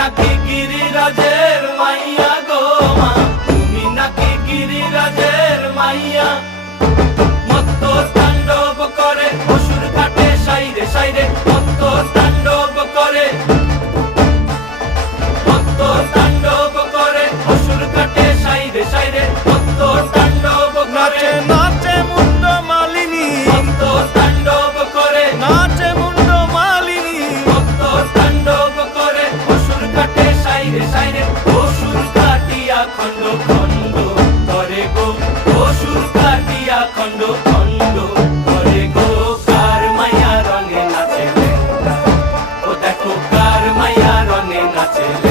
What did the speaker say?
নাকি গিরিরাজের মাইয়া গো মা, তুমি নাকি গিরিরাজের মাইয়া। মত্ত তাণ্ডব করে অসুর কাটে সাইরে সাইরে, মত্ত তাণ্ডব করে, মত্ত তাণ্ডব করে অসুর কাটে সাইরে সাইরে, মত্ত তাণ্ডব করে। নাচে মুন্ড মালিনী, মত্ত তাণ্ডব করে, নাচে মুন্ড মালিনী, মত্ত তাণ্ডব করে অসুর কাটে সাইরে সাইরে, অসুর কাটিয়া খণ্ড খণ্ড করে গো, অসুর কাটিয়া খণ্ড খণ্ড করে গো। কার মায়া রঙে নাচে লেঙ্গা, ও দেখো কার মায়া রঙে নাচে লেঙ্গা।